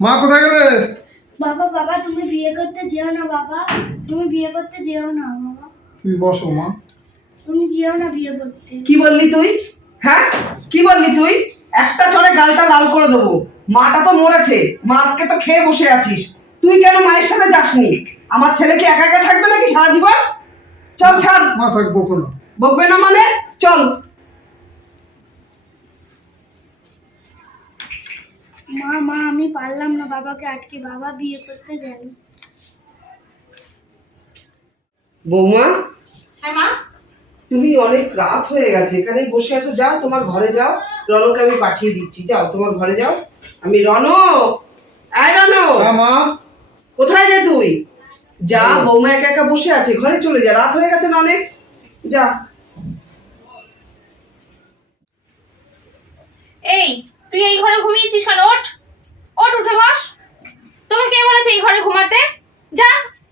মা কোথায় গেলে? বাবা বাবা তুমি বিয়ে করতে যেও না বাবা। তুমি বিয়ে করতে যেও না বাবা। তুমি বসো মা। তুমি যেও না বিয়ে করতে। কি বললি তুই? হ্যাঁ? কি বললি তুই? একটা চড়ে গালটা লাল করে দেবো। মাটা তো মরেছে। মাকে তো খেয়ে বসে আছিস। তুই কেন মায়ের সাথে যাসনি? আমার ছেলে কি একা একা থাকবে নাকি সারা জীবন? চল ছাড়। মা থাকব কোনো বকবে না মানে? চল। মা মা আমি পারলাম না বাবাকে আটকে বাবা বিয়ে করতে যাই বৌমা হ্যাঁ মা? তুমি অনেক রাত হয়ে গেছে এখানে বসে আছো যাও তোমার ঘরে যাও। রনকে আমি পাঠিয়ে দিচ্ছি যাও তোমার ঘরে যাও। আমি রন আয় রন হ্যাঁ মা? কোথায় রে তুই? যা বৌমা একা একা বসে আছে ঘরে চলে যা রাত হয়ে গেছে না অনেক? যা। এই তুই এই ঘরে ঘুমিয়েছিস কেন ওঠ। ওঠ উঠে বস। তোকে কে বলেছে এই ঘরে ঘুমাতে? যা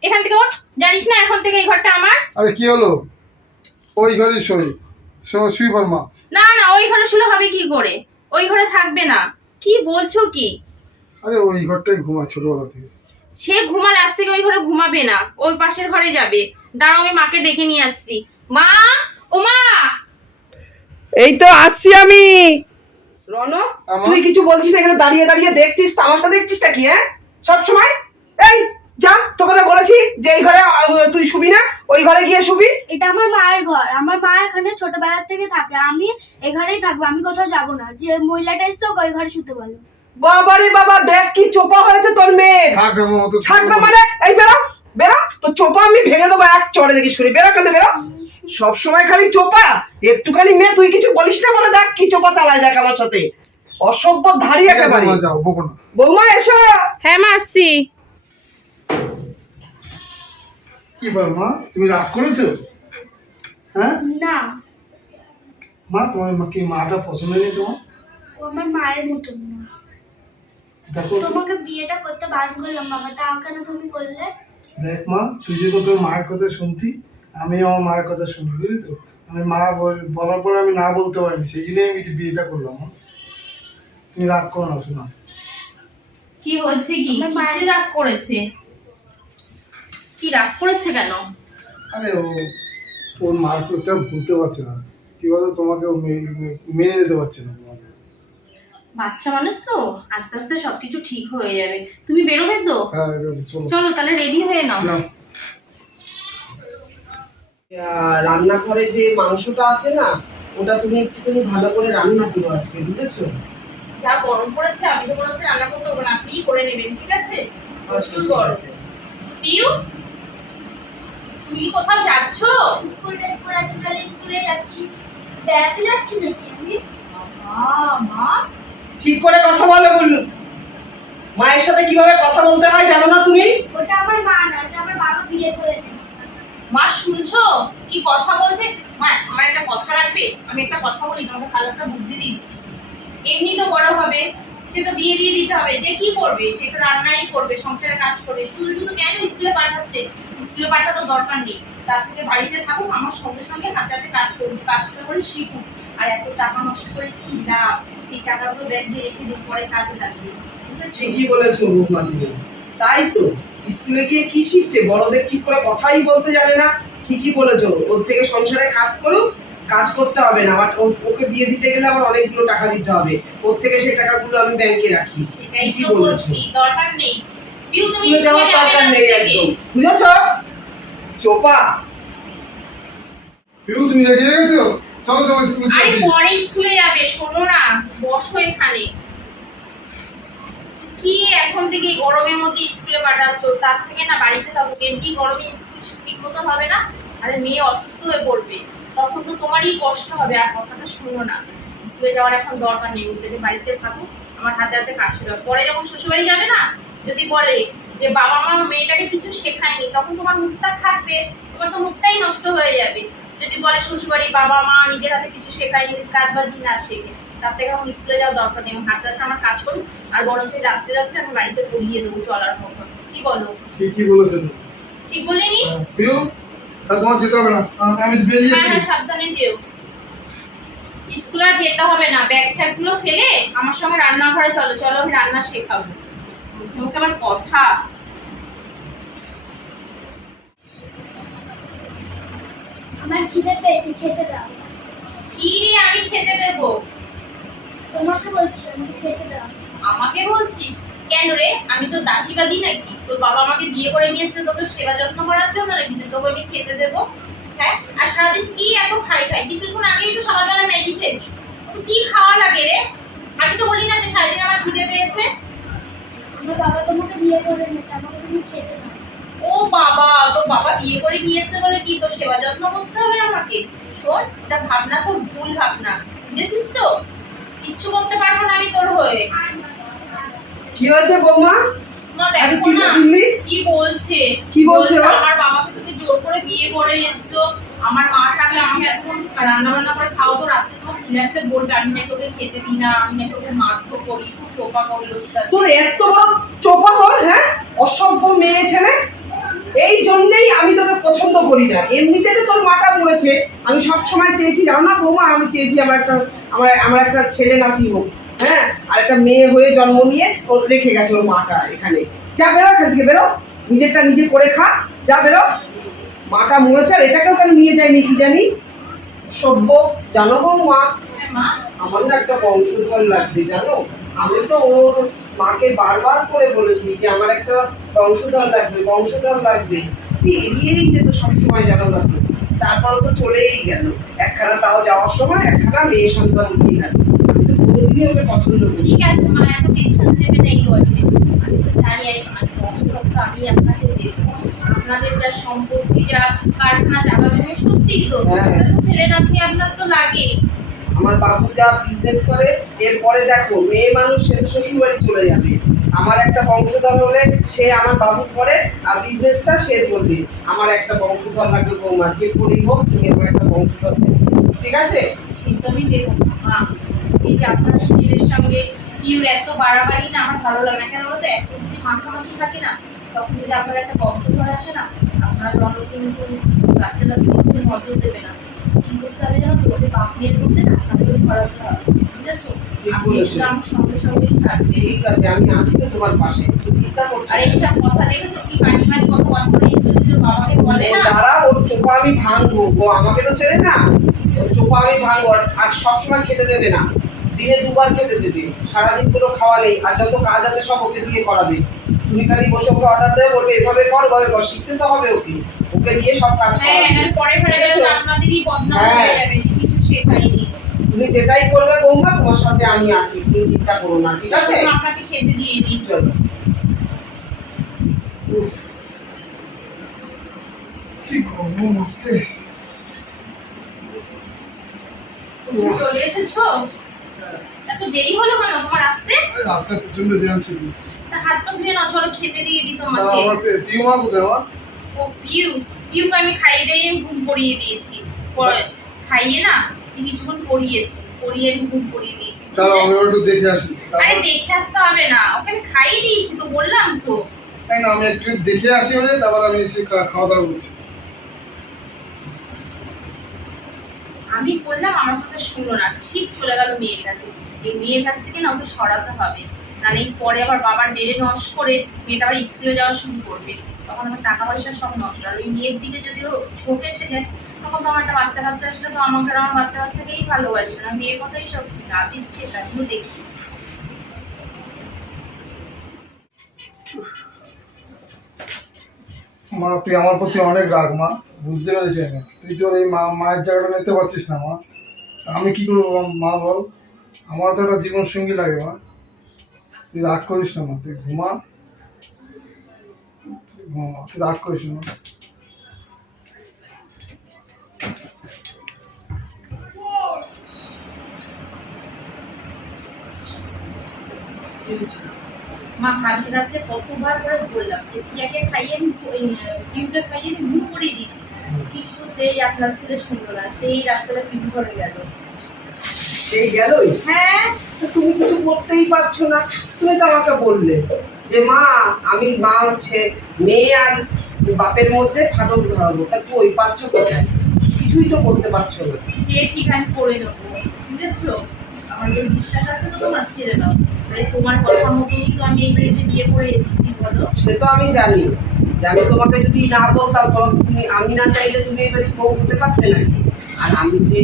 এখান থেকে ওঠ। জানিস না এখন থেকে এই ঘরটা আমার। আরে কি হলো? ওই ঘরে শুই পড় মা। না না ওই ঘরে শুলে হবে কি করে? ওই ঘরে থাকবে না। কি বলছো কি? আরে ওই ঘরটাই ঘুমায় ছোটবেলা থেকে। সে ঘুমালে আজ থেকে ওই ঘরে ঘুমাবে না। ওই পাশের ঘরে যাবে। দাঁড়াও আমি মাকে ডেকে নিয়ে আসছি। মা ও মা! এই তো আসছি আমি। রন তুই কিছু বলছিস না, এখানে দাঁড়িয়ে দাঁড়িয়ে দেখছিস তামাশা দেখছিস নাকি হ্যাঁ? সব সময়? এই যা তোকে বলেছি যে এই ঘরে তুই শুবি না ওই ঘরে গিয়ে শুবি। এটা আমার মায়ের ঘর। আমার মা এখানে ছোটবেলা থেকে থাকে। আমি এ ঘরেই থাকব আমি কোথাও যাব না। যে মহিলাটা এসছে ওই ঘরে শুতে বলো। বাবারে বাবা দেখ কি চোপা হয়েছে তোর মেয়ে থাক না মতো থাক না মানে এই বেরো বেরো তো চোপা আমি ভেঙে দেবো এক চড়ে দেখিস করে বেরো কেন বেরো। সব সময় খালি চোপা। একটুখানি মেয়ে তুই কিছু বলিস না বলে দেখ কি চোপা চালায় দেখ আমার সাথে। অসভ্য ধারি একেবারে। যাও বকো না। বৌমা এসো। হ্যাঁ মা আসছি। কি বল মা? তুমি রাগ করেছ? হ্যাঁ? না। মা তোমার মা কি মাটা পছন্দ নেই তোমার? ও আমার মায়ের মতন না। তোমাকে বিয়েটা করতে বারণ করলাম বাবা। তাও কেন তুমি করলে? দেখ মা তুই যদি তোর মায়ের কথা শুনতি আমি আমার মায়ের কথা শুনি বুঝলি তো? আমি মা বলার পরে আমি না বলতে পারিনি সেই জন্যই আমি বিয়েটা করলাম তুমি রাগ করো না শোনা। কি হয়েছে কি? মায়ের- কিসে রাগ করেছে? কি রাগ করেছে কেন? আরে ও ওর মার কথা ভুলতে পারছে না। কি বলতো তোমাকে মেনে নিতে পারছে না বাচ্চা মানুষ তো আস্তে আস্তে সবকিছু ঠিক হয়ে যাবে। তুমি বেরোবে তো? হ্যাঁ চলো। চলো তাহলে রেডি হয়ে নাও। রান্নাঘরে যে মাংসটা আছে না ওটা তুমি একটুখানি ভালো করে রান্না করো আজকে বুঝেছ? যা গরম পড়েছে আমি তো মনে হচ্ছে রান্না করতে হবে না আপনিই করে নেবেন ঠিক আছে? আচ্ছা, প্রচুর গরম। পিউ তুমি কি কোথাও যাচ্ছ? স্কুল ড্রেস পরে আছি তাহলে স্কুলে যাচ্ছি। বেড়াতে যাচ্ছি নাকি আমি? মা। ঠিক করে কথা বলো বলুন। মায়ের সাথে কীভাবে কথা বলতে হয় জানো না তুমি? ওটা আমার মা না ওটা আমার বাবা বিয়ে করে মা, শুনছো? কি কথা বলছে? মা, আমার একটা কথা রাখবে? আমি একটা কথা বলি, তোমাকে ভালো একটা বুদ্ধি দিচ্ছি। এমনি তো বড় হবে, সে তো বিয়ে দিয়ে দিতে হবে। যে কি করবে? সে তো রান্নাই করবে, সংসারে কাজ করবে। শুধু শুধু কেন স্কুলে পাঠাচ্ছে? স্কুলে পাঠানোর দরকার নেই। তার থেকে বাড়িতে থাকুক, আমার সঙ্গে সঙ্গে হাতে কাজ করুক, কাজটা করে শিখুক। আর এত টাকা নষ্ট করে কি লাভ? সেই টাকাগুলো ব্যাংকে রেখে দিন, পরে কাজে লাগবে। ঠিকই বলেছ, রূপমা তাই তো স্কুলে গিয়ে কি শিখছে? বড়দের ঠিক করে কথাই বলতে জানে না। ঠিকই বলেছ। ওর থেকে সংসারে কাজ করুক কাজ করতে হবে না। আমার ওকে বিয়ে দিতে গেলে আমার অনেকগুলো টাকা দিতে হবে। ওর থেকে সেই টাকাগুলো আমি ব্যাংকে রাখি। সেটাই ঠিকই বলেছ। দরকার নেই। স্কুলে যাওয়ার যাবে দরকার নেই একদম। বুঝেছ? চোপা। পিউ তুমি রেডি হয়ে গেছো? চলো চলো স্কুলে আরে পরে স্কুলে যাবে শোনো না বসো এখানে। কি এখন থেকে গরমের মধ্যে স্কুলে পাঠাচ্ছ? তার থেকে না বাড়িতে থাকো। এমনি গরমে স্কুল ঠিক মতো হবে না, আরে মেয়ে অসুস্থ হয়ে পড়বে। তখন তো তোমারই কষ্ট হবে, আর কথাটা শুনো না। স্কুলে যাওয়ার এখন দরকার নেই ওর থেকে বাড়িতে থাকুক, আমার হাতে হাতে কাশি দেওয়া পরে যখন শ্বশুরবাড়ি যাবে না, যদি বলে যে বাবা মা মেয়েটাকে কিছু শেখায়নি, তখন তোমার মুখটা থাকবে। তোমার তো মুখটাই নষ্ট হয়ে যাবে। যদি বলে শ্বশুরবাড়ি বাবা মা নিজের হাতে কিছু শেখায়নি কাজ বাজি না শেখে তার থেকে আমার স্কুলে যাওয়ার দরকার নেই। আমার হাতে হাতে আমার কাজ করুন আর বরঞ্চ রাত্রে রাত্রে আমি বাড়িতে পড়িয়ে দেবো চলার মতো কি বলো? ঠিকই বলেছ ঠিক বলিনি? হ্যাঁ, তা তোমার যেতে হবে না। আমি- বেরিয়ে যাচ্ছি হ্যাঁ সাবধানে যেও। স্কুলে যেতে হবে না। ব্যাগ ট্যাগগুলো ফেলে আমার সঙ্গে রান্নাঘরে চলো। চলো আমি রান্না শেখাবো। মুখে আবার কথা। আমার খিদে পেয়েছে খেতে দাও। কি রে আমি খেতে দেবো? তোমাকে বলছি আমাকে খেতে দাও। আমাকে বলছিস? কেন রে? আমি তো দাসীবাদী নাকি? তোর বাবা আমাকে বিয়ে করে নিয়ে এসেছে তোকে সেবা যত্ন করার জন্য নাকি? তোকে আমি খেতে দেবো। হ্যাঁ? আর সারাদিন কি এত খাই খাই? কিছুক্ষণ আগেই তো সকালবেলা ম্যাগি তো কি খাওয়া লাগে রে? আমি তো বলি না যে সারাদিন আমার খিদে পেয়েছে। আমার বাবা তোমাকে বিয়ে করে নিয়েছে আমাকে তুমি খেতে দাও। ও বাবা তোর বাবা বিয়ে করে নিয়ে এসেছে বলে কি? তোর সেবা যত্ন করতে হবে আমাকে? শোন এটা ভাবনা তোর ভুল ভাবনা। বুঝেছিস তো? কিচ্ছু করতে পারব না আমি তোর হয়ে। কি হয়েছে বৌমা? কি বলছে? কি বলছে আমার বাবাকে তুমি জোর করে বিয়ে করে এসছো। আমার মা থাকলে আমাকে এতক্ষণ রান্না বান্না করে খাও তো রাত্রে তোমার ছেলে আসলে বলবে আমি নাকি ওকে খেতে দিই না আমি নাকি ওকে মারধর করি খুব চোপা করি ওর সাথে। তোর এত বড় চোপা হল হ্যাঁ? অসভ্য মেয়ে ছেলে। এই জন্যেই আমি তোকে পছন্দ করি না। এমনিতে তো তোর মাটা মরেছে। আমি সব সময় চেয়েছি জানো না বৌমা আমি চেয়েছি আমার একটা আমার আমার একটা ছেলে নাতি হোক হ্যাঁ? আর একটা মেয়ে হয়ে জন্ম নিয়ে ও রেখে গেছে ওর মাটা এখানে। যা বেরো এখান থেকে বেরো। নিজেরটা নিজে করে খা। যা বেরো। মাটা মরেছে আর এটাকেও কেন নিয়ে যায়নি কি জানি? সভ্য। জানো হ্যাঁ, মা আমার না একটা বংশধর লাগবে জানো? আমি তো ওর মাকে বারবার করে বলেছি যে আমার একটা বংশধর লাগবে বংশধর লাগবে। এড়িয়েই যেত সবসময় জানো তো তারপরে তো চলেই গেল। একখানা তাও যাওয়ার সময় একখানা মেয়ে সন্তান দিয়ে গেল। আমি কোনোদিনই ওকে পছন্দ করি ঠিক আছে মা এত টেনশন নেবে না এই বয়সে। আমি তো জানি আমি আমি তো আমি আপনাকে আপনাদের যা সম্পত্তি যা কারখানা জায়গা জমি সত্যি তো হ্যাঁ। আপনার তো লাগে। আমার বাবু যা বিজনেস করে এরপরে দেখো মেয়ে মানুষ সে শ্বশুর বাড়ি চলে যাবে। আমার একটা বংশধর হলে সে আমার বাবু করে আর বিজনেসটা সে ধরবে আমার একটা বংশধর লাগবে বৌমা, যে করেই হোক তুমি আমার একটা বংশধর। ঠিক আছে? দেবো মা এই যে আপনার ছেলের সঙ্গে পিউর এত বাড়াবাড়ি না আমার ভালো লাগে না। কেন বলতো এত যদি মাখামাখি থাকে না, তখন যদি আপনার একটা বংশধর আসে না, আপনার রঙ কিন্তু বাচ্চাটা কিন্তু নজর দেবে না। আমি ভাঙবো ও আমাকে তো চেনে না চোপা আমি ভাঙবো আর সবসময় খেতে দেবে না দিনে দুবার খেতে দেবে সারাদিন কোনো খাওয়া নেই আর যত কাজ আছে সব ওকে দিয়ে করাবে তুমি খালি বসে ওকে অর্ডার দেবে বলবে এভাবে কর ওভাবে কর শিখতে তো হবে ওকে ওকে দিয়ে সব কাজ হ্যাঁ হ্যাঁ। হয়ে। তুমি যেটাই করবে বৌমা তোমার সাথে আমি আছি তুমি চিন্তা করো না ঠিক আছে? চলো, আপনাকে খেতে দিয়ে দিই। চলো। কি গরম আজকে। চলে এসেছ? এত দেরি হলো কেন? তোমার আসতে? রাস্তায় প্রচণ্ড জ্যাম ছিল। তা হাত পা ধুয়ে না চলো খেতে দিয়ে দিই তোমাকে। আমার পে- পিউমা কোথায় ও পিউ। পিউকে আমি খাইয়ে দিয়ে ঘুম পড়িয়ে দিয়েছি। খাইয়ে না কিছুক্ষণ পড়িয়েছি পড়িয়ে আমি ঘুম পড়িয়ে দিয়েছি। বুঝলে? আমি একটু দেখে আসি আরে দেখে আসতে হবে না ওকে আমি খাইয়ে দিয়েছি তো বললাম তো। তাই না আমি একটু দেখে আসি বলে তারপর আমি এসে খাওয়া দাওয়া করছি। আমি বললাম আমার কথা শুনলো না ঠিক চলে গেল মেয়ের কাছে। এই মেয়ের কাছ থেকে না ওকে সরাতে হবে। নাহলে পরে আবার বাবার বেড়ে নষ্ট করে মেয়েটা আবার স্কুলে যাওয়া শুরু করবে। তখন আমার টাকা পয়সা সব নষ্ট। আর ওই মেয়ের দিকে যদি ওর ঝোঁক এসে যায়, তখন তো আমার একটা বাচ্চা কাচ্চা আসলে তো আমাকে আমার বাচ্চা কাচ্চাকেই ভালোবাসবে না। মেয়ের কথাই সব শুনে। আদিক খেতে আমিও দেখি। মা তুই আমার প্রতি অনেক রাগ, মা। বুঝতে পেরেছি আমি। তুই তোর এই মা মায়ের জায়গাটা নিতে পারছিস না, মা। আমি কি করব, মা? বল। আমার তো একটা জীবন সঙ্গী লাগে, মা। তুই রাগ করিস না মা তুই ঘুমা। ঘুমা তুই রাগ করিস না মা। মা কাল রাত্রে কতবার করে বললাম যে প্রিয়াকে খাইয়ে আমি পিউকে খাইয়ে আমি দিয়েছি। কিছুতেই আপনার ছেলে শুনলো না সেই রাত্রে পিউ ঘরে গেল। সেই গেলই? হ্যাঁ। তো তুমি কিছু করতেই পারছ না। তুমি তো আমাকে বললে যে মা আমি মা হচ্ছে মেয়ে আর বাপের মধ্যে ফাটল ধরাবো। তা তুই ওই পাচ্ছ কোথায়? কিছুই তো করতে পারছ না। সে ঠিক আমি করে নেব বুঝেছ? আমার যে বিশ্বাস আছে তো তোমার ছেড়ে দাও। আরে তোমার কথা মতোই তো আমি এই বাড়িতে বিয়ে করে এসেছি বলো। সে তো আমি জানি। যে আমি তোমাকে যদি না বলতাম তখন তুমি আমি না চাইলে তুমি এবারে বউ হতে পারতে নাকি? আর আমি যে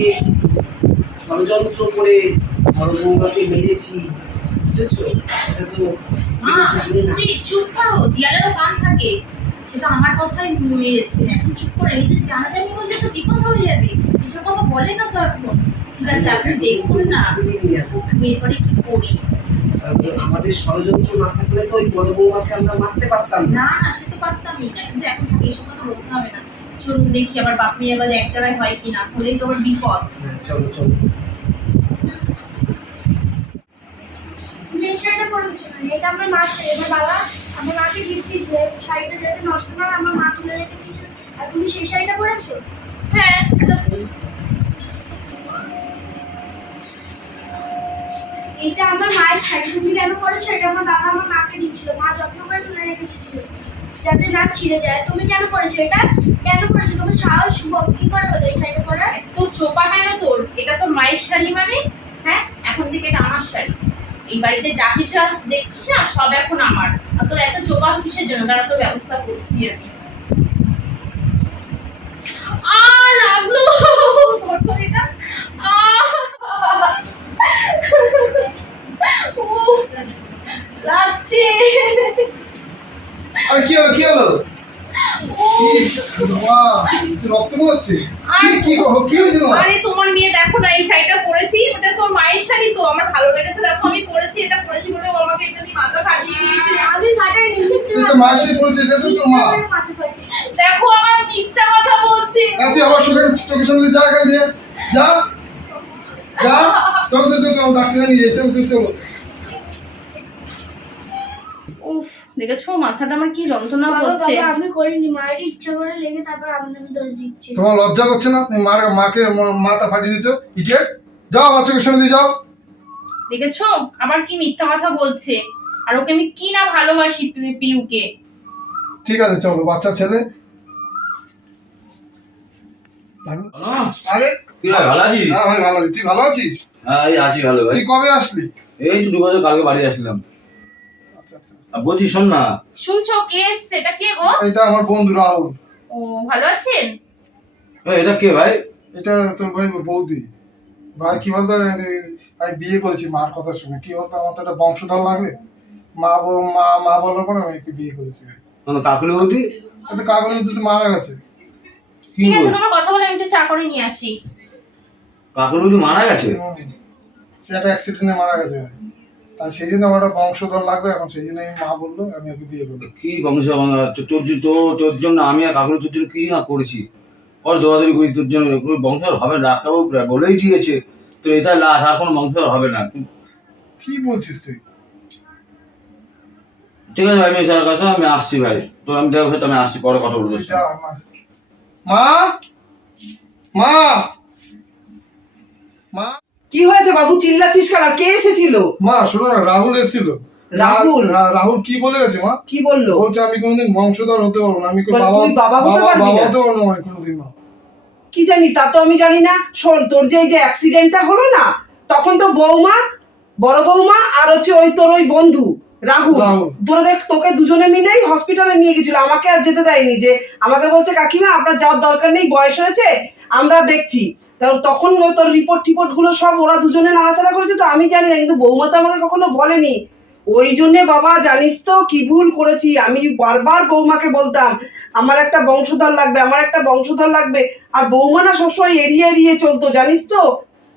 ষড়যন্ত্র করে বড় বৌমাকে মেরেছি বুঝেছ এটা তো মা তুমি জানি না স্ত্রী, চুপ করো দিয়ালেরও কান থাকে। সে তো আমার কথাই মেরেছে। এখন চুপ করে এই জানাজানি বললে তো বিপদ হয়ে যাবে। এসব কথা বলে না তো এখন। ঠিক আছে আপনি দেখুন না আমি নিয়ে আসব। আমি এরপরে কি করি? আমাদের ষড়যন্ত্র না থাকলে তো ওই বড় বৌমাকে আমরা মারতে পারতাম না। না না সে তো পারতামই না। কিন্তু এখন থেকে এসব কথা বলতে হবে না। চলুন দেখি আবার বাপ মেয়ে আবার এক জায়গায় হয় কিনা। হলেই তো আবার বিপদ। হ্যাঁ, চলো চলো। তুমি এই শাড়িটা পরেছো না এটা আমার মা শাড়ি আমার বাবা আমার মাকে গিফট দিয়েছিল শাড়িটা যাতে নষ্ট না হয় আমার মা তুলে রেখে দিয়েছিল। আর তুমি সেই শাড়িটা পরেছো? হ্যাঁ। এটা আমার মায়ের শাড়ি তুমি কেন পরেছো? এটা আমার বাবা আমার মাকে দিয়েছিল মা যত্ন করে তুলে রেখে দিয়েছিল যাতে না ছিঁড়ে যায়। তুমি কেন পরেছো এটা? কেন পরেছো? তোমার সাহস কি করে হলো এই শাড়িটা পরার? তো চোপা কেন তোর? এটা তোর মায়ের শাড়ি মানে হ্যাঁ? এখন থেকে এটা আমার শাড়ি। এই বাড়িতে যা কিছু আজ দেখছিস না সব এখন আমার। আর তোর এত চোপা কিসের জন্য? তারা তোর ব্যবস্থা করছি আমি। আ লাগল। এটা। লাগছে। আরে কি হলো কি হলো? রক্ত বেরোচ্ছে কি কি কি হয়েছে তোমার? আরে তোমার মেয়ে দেখো না এই শাড়িটা পরেছি। ওটা তোর মায়ের শাড়ি তো আমার ভালো লেগেছে। দেখো আমি পরেছি এটা পরেছি বলে আমাকে এটা দিয়ে মাথা ফাটিয়ে দিয়েছে। আমি ফাটাই তুই তো মায়ের সাথে পড়েছিস এটা তো তোর মা। দেখো আমার মিথ্যা কথা বলছে। না তুই আমার সঙ্গে চোখের সামনে যা এখান দিয়ে। যা। যা। চলো চলো চলো ডাক্তার নিয়ে চলো চলো। দেখেছ? মাথাটা আমার কি যন্ত্রণা করছে। আমি করিনি মায়ের ইচ্ছা করে লেগে তারপর আপনাকে দোষ দিচ্ছে। তোমার লজ্জা করছে না? তুমি মার মাকে মাথা ফাটিয়ে দিয়েছ। ইডিয়েট যাও আমার চোখের সামনে দিয়ে যাও। দেখেছ? আবার কি মিথ্যা কথা বলছে। আর ওকে আমি কি না ভালোবাসি পিউকে? ঠিক আছে চলো বাচ্চা ছেলে। আরে কি রে, ভালো আছিস? হ্যাঁ ভাই ভালো আছি। তুই ভালো আছিস? হ্যাঁ এই আছি ভালো ভাই। তুই কবে আসলি? এই তো দু বছর কালকে বাড়ি আসলাম। বলছি শোন না। শুনছো কে এটা কে গো? এটা আমার বন্ধু রাহুল। ও ভালো আছেন? এটা কে ভাই? এটা তোর ভাই বৌদি। ভাই কি বলতো আমি বিয়ে করেছি মার কথা শুনে। কি বলতো আমার তো একটা বংশধর লাগবে। মা মা মা বলার পর আমি একটু বিয়ে করেছি মানে কাকুলি বলতি এত কাগজ তো মারা গেছে। কি ঠিক আছে তোমার কথা বলে আমি একটু চা করে নিয়ে আসি। কাকুলি বলতি মারা গেছে? সে একটা অ্যাক্সিডেন্টে মারা গেছে তাই সেই জন্য আমার একটা বংশধর লাগবে এখন সেই জন্য মা বলল আমি ওকে বিয়ে করব। কি বংশ? ভাঙা? তো- তোর তোর তোর জন্য আমি আর কাকুলি তোর জন্য কি না করেছি? কর দৌড়াদৌড়ি করেছি তোর জন্য বংশধর হবে না ডাক্তারবাবু বলেই দিয়েছে তোর এটা লাশ আর কোনো বংশধর হবে না। কি বলছিস তুই? ঠিক আছে ভাই আমি স্যারের কাছে আমি আসছি ভাই। তো আমি দেখো সাথে আমি আসছি পরে কথা বলব তোর মা। মা? মা? কি হয়েছে বাবু? চিল্লাচ্ছিস কেন? কে এসেছিল? মা শোনো না রাহুল এসেছিল। রাহুল? রাহুল কি বলে গেছে মা? কি বলল? বলছে আমি কোনোদিন বংশধর হতে পারব না। আমি বাবা তুই বাবা হতে পারবি না? হতে পারব না আমি কোনোদিন না কি জানি তা তো আমি জানি না। শোন তোর যে এই যে অ্যাক্সিডেন্টটা হলো না তখন তো বৌমা বড় বৌমা আর হচ্ছে ওই তোর ওই বন্ধু রাহুল। রাহুল। তোরা দেখ তোকে দুজনে মিলেই হসপিটালে নিয়ে গেছিল। আমাকে আর যেতে দেয়নি যে আমাকে বলছে কাকিমা আপনার যাওয়ার দরকার নেই বয়স হয়েছে আমরা দেখছি। তা- তখন তোর রিপোর্ট টিপোর্টগুলো সব ওরা দুজনে নাড়াচাড়া করেছে তো আমি জানি না কিন্তু বৌমা তো আমাকে কখনো বলেনি। ওই জন্যে বাবা জানিস তো কি ভুল করেছি আমি বারবার বৌমাকে বলতাম আমার একটা বংশধর লাগবে আমার একটা বংশধর লাগবে আর বৌমা না সবসময় এড়িয়ে এড়িয়ে চলতো জানিস তো?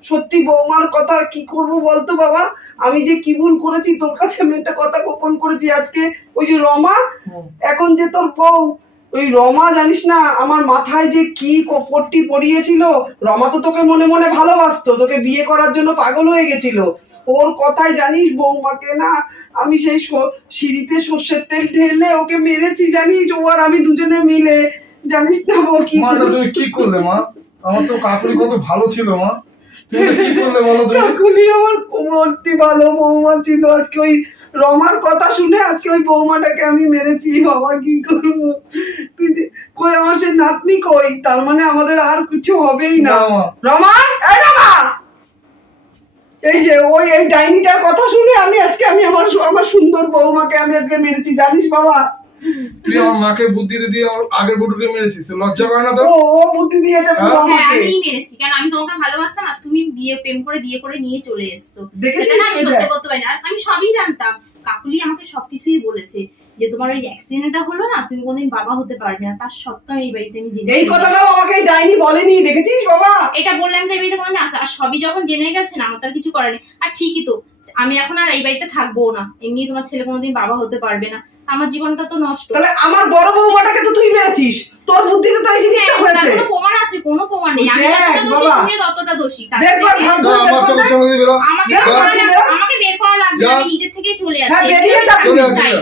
সত্যি বৌমার কথা কি করব বলতো বাবা? আমি যে কি ভুল করেছি তোর কাছে আমি একটা কথা গোপন করেছি আজকে ওই যে রমা এখন যে তোর বউ ওই রমা জানিস না আমার মাথায় যে কি পট্টি পড়িয়েছিল রমা তো তোকে মনে মনে ভালোবাসতো তোকে বিয়ে করার জন্য পাগল হয়ে গেছিল। ওর কথাই জানিস বৌমাকে না আমি সেই সিঁড়িতে সর্ষের তেল ঢেলে ওকে মেরেছি জানিস? ও আর আমি দুজনে মিলে জানিস না ও কি এটা কি করলে মা? আমার তো কাকুরি কত ভালো ছিল মা। কাকুলি আমার কোমরতি ভালো বৌমা ছিল আজকে ওই রমার কথা শুনে আজকে ওই বৌমাটাকে আমি মেরেছি বাবা কি করব? তুই কই আমার সে নাতনি কই? তার মানে আমাদের আর কিছু হবেই না। না রমা এই রমা! এই যে ওই এই ডাইনিটার কথা শুনে আমি আজকে আমি আমার আমার সুন্দর বৌমাকে আমি আজকে মেরেছি জানিস বাবা? তুই আমার মাকে বুদ্ধি দিয়ে দিয়ে আমার আগের বটুকে মেরেছিস লজ্জা করে না তো ও বুদ্ধি দিয়েছে পুরো হ্যাঁ? হ্যাঁ আমি মেরেছি। কেন আমি তোমাকে ভালোবাসতাম আর তুমি বিয়ে প্রেম করে বিয়ে করে নিয়ে চলে এসছো। দেখেছিস? না আমি সহ্য করতে পারি না। আমি সবই জানতাম। কাকুলি আমাকে সবকিছুই বলেছে যে তোমার ওই অ্যাক্সিডেন্টটা হলো না তুমি কোনোদিন বাবা হতে পারবে না। তার সত্ত্বেও এই বাড়িতে আমি জেনে এই কথাটাও আমাকে এই ডাইনি বলেনি। দেখেছিস বাবা? এটা বললাম তো এই বাড়িতে কোনোদিন আসে আর সবই যখন জেনে গেছে না আমার তো আর কিছু করার নেই। আর ঠিকই তো আমি এখন আর এই বাড়িতে থাকব না। এমনি তোমার ছেলে কোনোদিন বাবা হতে পারবে না। আমার জীবনটা তো নষ্ট। তাহলে আমার বড় বৌমাটাকে তো তুই মেরেছিস। তোর বুদ্ধিতে তো এই জিনিসটা হ্যাঁ, হয়েছে। তার কোনো প্রমাণ আছে? কোনো প্রমাণ নেই। আমি যতটা দোষী তুমি ততটা দোষী। তার বের কর, থেকে- ঘর যা ধরে বের আমার কর চোখের দে। সামনে দিয়ে বেরো। আমাকে বের করা লাগবে আমি নিজের থেকেই চলে আসছি।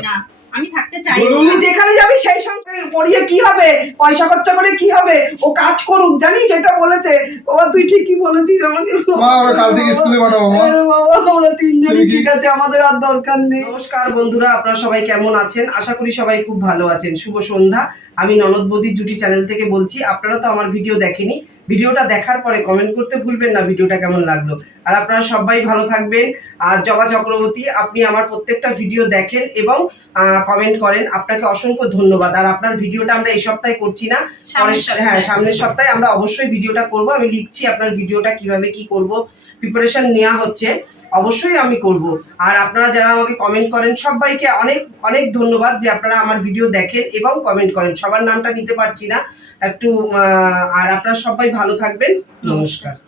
না। আমি থাকতে চাই তুই যেখানে যাবি সেই সঙ্গে পড়িয়ে কি হবে? পয়সা খরচা করে কি হবে? ও কাজ করুক জানিস এটা বলেছে। বাবা তুই ঠিকই বলেছিস আমাকে। মা ওরা কাল থেকে স্কুলে পাঠাবো মা। আমরা তিনজনই ঠিক আছে আমাদের আর দরকার নেই। নমস্কার বন্ধুরা আপনারা সবাই কেমন আছেন? আশা করি সবাই খুব ভালো আছেন। শুভ সন্ধ্যা। আমি ননদ বৌদির জুটি চ্যানেল থেকে বলছি আপনারা তো আমার ভিডিও দেখেনি। ভিডিওটা দেখার পরে কমেন্ট করতে ভুলবেন না ভিডিওটা কেমন লাগল। আর আপনারা সবাই ভালো থাকবেন। আর জবা চক্রবর্তী আপনি আমার প্রত্যেকটা ভিডিও দেখেন এবং কমেন্ট করেন। আপনাকে অসংখ্য ধন্যবাদ। আর আপনার ভিডিওটা আমরা এই সপ্তাহে করছি না। হ্যাঁ। সামনের সপ্তাহে আমরা অবশ্যই ভিডিওটা করব। আমি লিখছি আপনার ভিডিওটা কীভাবে কি করব। প্রিপারেশন নেওয়া হচ্ছে। অবশ্যই আমি করব। আর আপনারা যারা আমাকে কমেন্ট করেন সবাইকে অনেক অনেক ধন্যবাদ যে আপনারা আমার ভিডিও দেখেন এবং কমেন্ট করেন। সবার নামটা নিতে পারছি না। একটু আর আপনারা সবাই ভালো থাকবেন। নমস্কার।